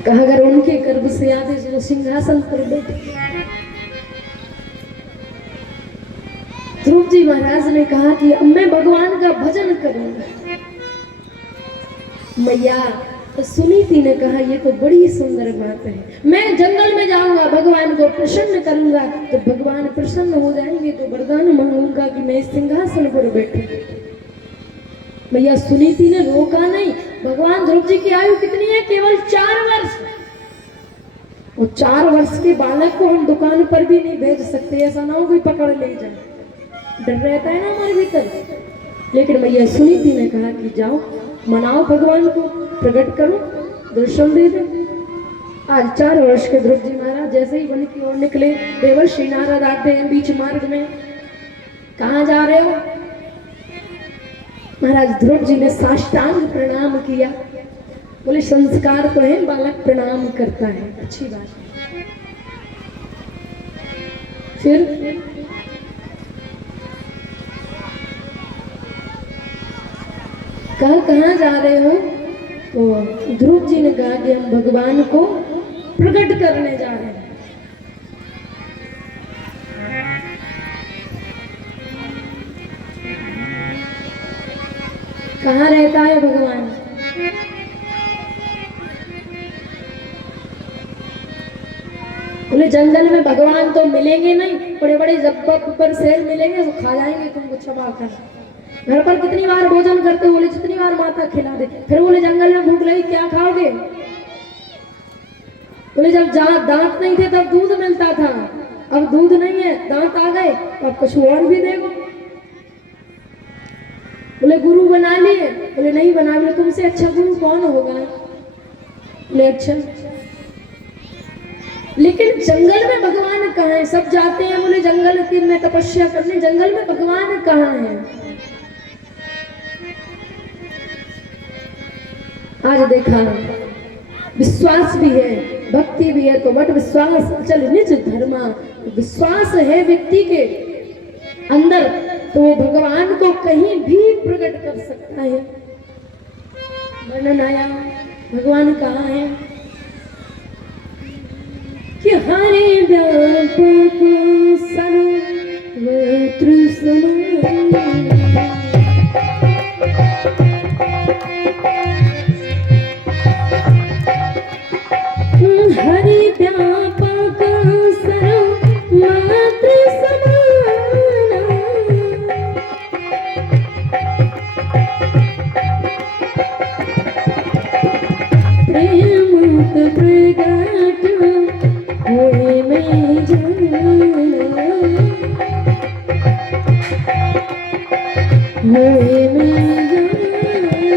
कहा अगर उनके गर्भ से आते जो सिंहासन पर बैठे। ध्रुव जी महाराज ने कहा कि अब मैं भगवान का भजन करूंगा। मैया तो सुनीति ने कहा ये तो बड़ी सुंदर बात है, मैं जंगल में जाऊंगा, भगवान को प्रसन्न करूंगा, तो भगवान प्रसन्न हो जाएंगे तो वरदान मांगूंगा कि मैं इस सिंहासन पर बैठूं। मैया सुनीति ने रोका नहीं। भगवान ध्रुव जी की आयु कितनी है? केवल 4 वर्ष। और 4 वर्ष के बालक को हम दुकान पर भी नहीं भेज सकते, ऐसा ना हो कोई पकड़ ले जाए, डर रहता है ना हमारे भीतर। लेकिन मैया सुनीति ने कहा कि जाओ मनाओ, भगवान को प्रकट करो, दर्शन दे दो। आज 4 वर्ष के ध्रुव जी महाराज जैसे ही वन की ओर निकले, देवर्षि नारद आते हैं बीच मार्ग में। कहाँ जा रहे हो? महाराज ध्रुव जी ने साष्टांग प्रणाम किया। बोले संस्कार तो है, बालक प्रणाम करता है, अच्छी बात है। फिर कहाँ जा रहे हो? तो ध्रुव जी ने कहा कि हम भगवान को प्रकट करने जा रहे हैं। कहाँ रहता है भगवान? बोले जंगल में भगवान तो मिलेंगे नहीं, बड़े बड़े जब्बर पर शेर मिलेंगे तो खा जाएंगे तुमको चबा कर। घर पर कितनी बार भोजन करते? बोले जितनी बार माता खिला दे। फिर बोले जंगल में भूख लगी क्या खाओगे? बोले जब दांत नहीं थे तब दूध मिलता था, अब दूध नहीं है, दांत आ गए, अब कुछ और भी देखो। बोले गुरु बना लिए? बोले नहीं बना। बोले तुमसे अच्छा गुरु कौन होगा? बोले अच्छा, लेकिन जंगल में भगवान कहाँ है? सब जाते हैं बोले जंगल की में तपस्या करने, जंगल में भगवान कहाँ है? आज देखा विश्वास भी है, भक्ति भी है, तो बट विश्वास चल निज धर्मा, विश्वास है व्यक्ति के अंदर तो वो भगवान को कहीं भी प्रकट कर सकता है। वर्णन आया भगवान कहाँ है कि हरे व्यापक सर्वत्र समान, हरि व्यापक सर्वत्र समान, प्रेमत प्रगट होए में जाना, होए में जाना।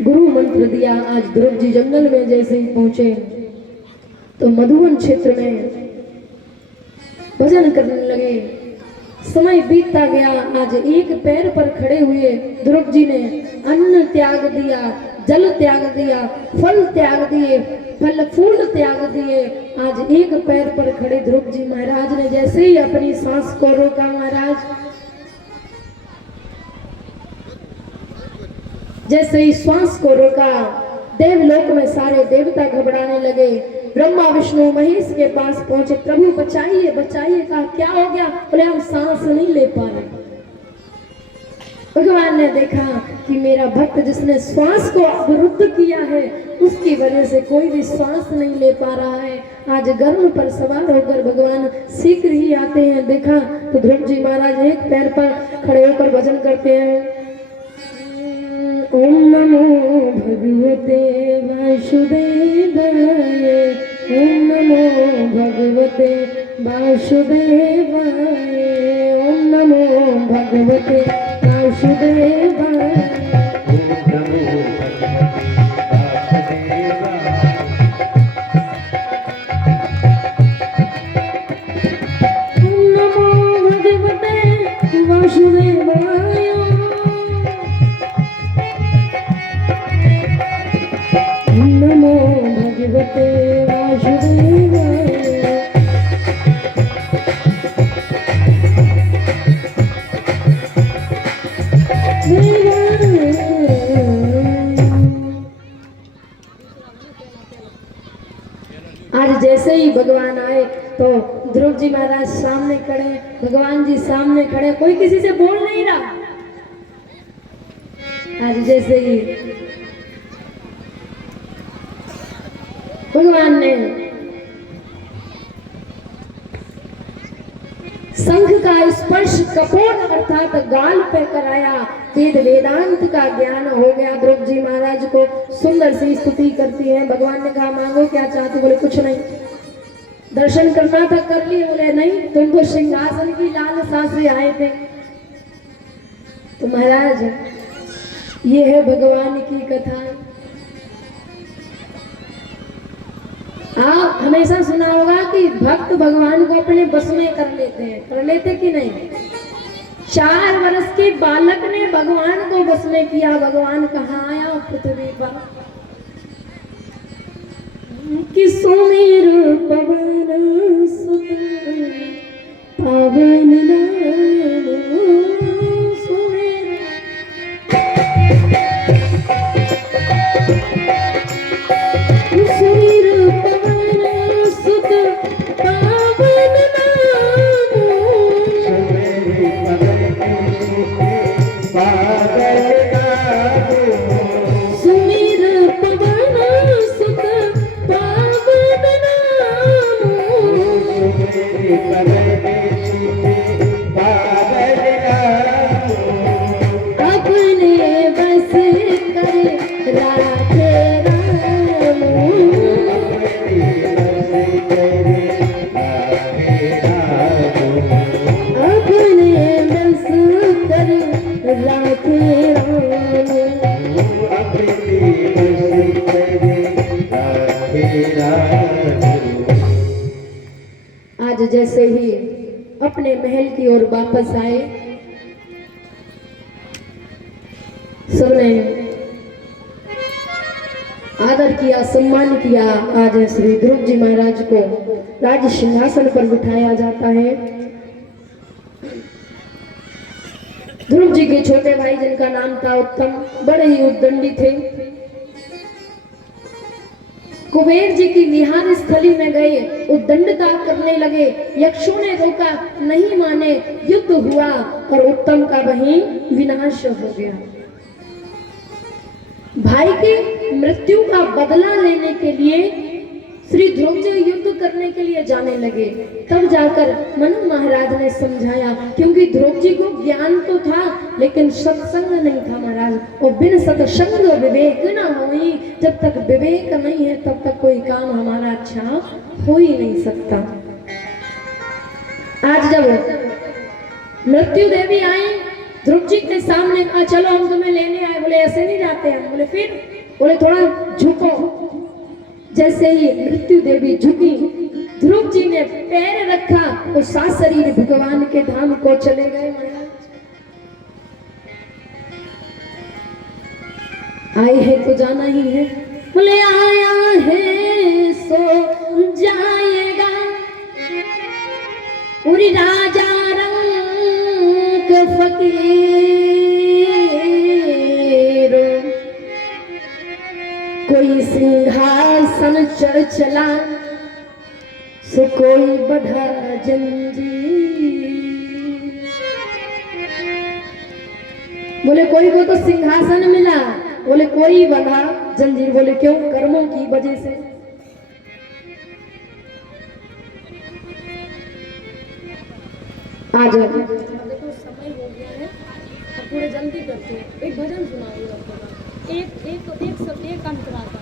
गुरु मंत्र दिया। आज ध्रुव जी जंगल में जैसे ही पहुंचे तो मधुवन क्षेत्र में भजन करने लगे। समय बीतता गया। आज एक पैर पर खड़े हुए ध्रुव जी ने अन्न त्याग दिया, जल त्याग दिया, फल त्याग दिए, फल फूल त्याग दिए। आज एक पैर पर खड़े ध्रुव जी महाराज ने जैसे ही अपनी सांस को रोका, महाराज जैसे ही श्वास को रोका, देवलोक में सारे देवता घबराने लगे। ब्रह्मा विष्णु महेश के पास पहुंचे, प्रभु बचाइए बचाइए। कहा क्या हो गया? बोले हम सांस नहीं ले पा रहे। भगवान ने देखा कि मेरा भक्त जिसने श्वास को अवरुद्ध किया है उसकी वजह से कोई भी श्वास नहीं ले पा रहा है। आज गर्म पर सवार होकर भगवान शीघ्र ही आते हैं। देखा तो ध्रुव जी महाराज एक पैर पर खड़े होकर भजन करते हैं। ओम नमो भगवते वासुदेवाय, ओम नमो भगवते वासुदेवाय, ओम नमो भगवते वासुदेवाय, ओम नमो भगवते वासुदेवाय, नमो भगवते वासुदेवाय। देवा जैसे ही भगवान आए तो ध्रुव जी महाराज सामने खड़े, भगवान जी सामने खड़े, कोई किसी से बोल नहीं रहा। आज जैसे ही भगवान ने संघ का स्पर्श कपोल अर्थात गाल पे कराया, वेद वेदांत का ज्ञान हो गया। ध्रुव जी महाराज को सुंदर सी स्तुति करती है। भगवान ने कहा मांगो क्या चाहते? बोले कुछ नहीं, दर्शन करना था कर लिए। बोले नहीं, तुम तो सिंहासन की लालसा से आए थे। तो महाराज ये है भगवान की कथा। आप हमेशा सुना होगा कि भक्त भगवान को अपने बस में कर लेते हैं, कर लेते कि नहीं? 4 वर्ष के बालक ने भगवान को बस में किया। भगवान कहाँ आया? पृथ्वी पर। कि सुमेर पवन सुत पावन नाम सुमेर। सुमेर पवन सुत पावन नाम सुमेर पवन सुत पावन नाम। अपने बस कर राखे राम। अपने बस कर राखे आज जैसे ही अपने महल की ओर वापस आए, सबने आदर किया, सम्मान किया। आज श्री ध्रुव जी महाराज को राज सिंहासन पर बिठाया जाता है। ध्रुव जी के छोटे भाई जिनका नाम था उत्तम, बड़े ही उद्दंडी थे। कुबेर जी की विहार स्थली में गए, उद्दंडता करने लगे। यक्षों ने रोका, नहीं माने, युद्ध हुआ और उत्तम का वहीं विनाश हो गया। भाई की मृत्यु का बदला लेने के लिए श्री ध्रुव जी युद्ध करने के लिए जाने लगे। तब जाकर मनु महाराज ने समझाया, क्योंकि ध्रुव जी को ज्ञान तो था लेकिन सत्संग नहीं था महाराज। और बिन सत्संग विवेक न होई, जब तक विवेक नहीं है तब तक कोई काम हमारा अच्छा हो ही नहीं सकता। आज जब मृत्यु देवी आई, ध्रुव जी के सामने कहा चलो हम तुम्हें लेने आए। बोले ऐसे नहीं जाते हम। बोले फिर? बोले थोड़ा झुको। जैसे ही मृत्यु देवी झुकी, ध्रुव जी ने पैर रखा और सात शरीर भगवान के धाम को चले गए। आए हैं तो जाना ही है। बोले आया है सो जाएगा, पूरी राजा रंग फकीर। कोई सिंहासन चढ़ चला, सो कोई बढ़ा जंजीर। बोले कोई को तो सिंहासन मिला, बोले कोई बढ़ा जंजीर। बोले क्यों? कर्मों की वजह से। आ जाओ, देखो समय हो गया है, अब थोड़े जल्दी करते हैं। एक भजन सुनाऊंगा, एक अंतरा का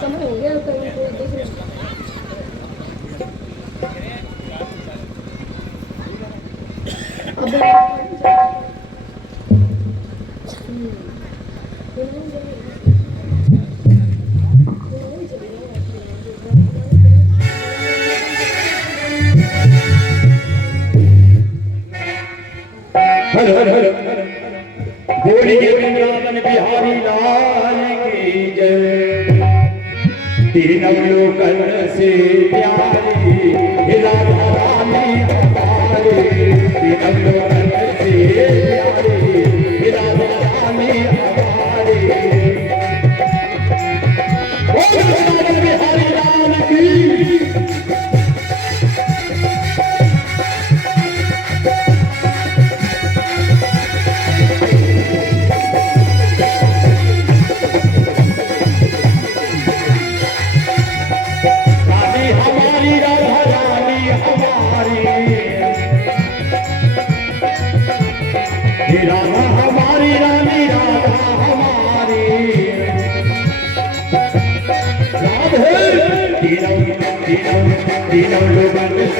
समय हो गया तो देख लो। हर हर हर बोलिए वृंदावन बिहारी लाल की जय। तीनों लोकन से प्यारी राधा रानी हमारे, तीनों लोकन से प्यारी राधा रानी हमारे। बोलिए वृंदावन बिहारी तीनों लोगन